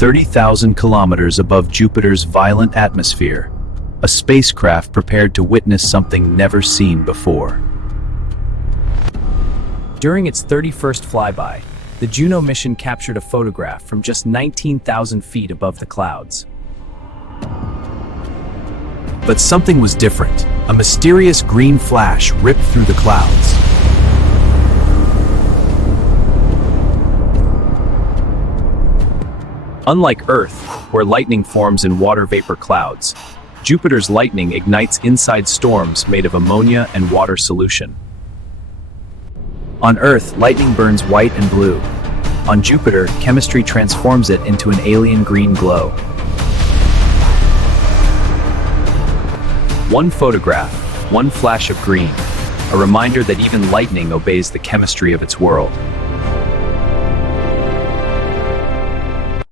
30,000 kilometers above Jupiter's violent atmosphere, a spacecraft prepared to witness something never seen before. During its 31st flyby, the Juno mission captured a photograph from just 19,000 feet above the clouds. But something was different. A mysterious green flash ripped through the clouds. Unlike Earth, where lightning forms in water vapor clouds, Jupiter's lightning ignites inside storms made of ammonia and water solution. On Earth, lightning burns white and blue. On Jupiter, chemistry transforms it into an alien green glow. One photograph, one flash of green, a reminder that even lightning obeys the chemistry of its world.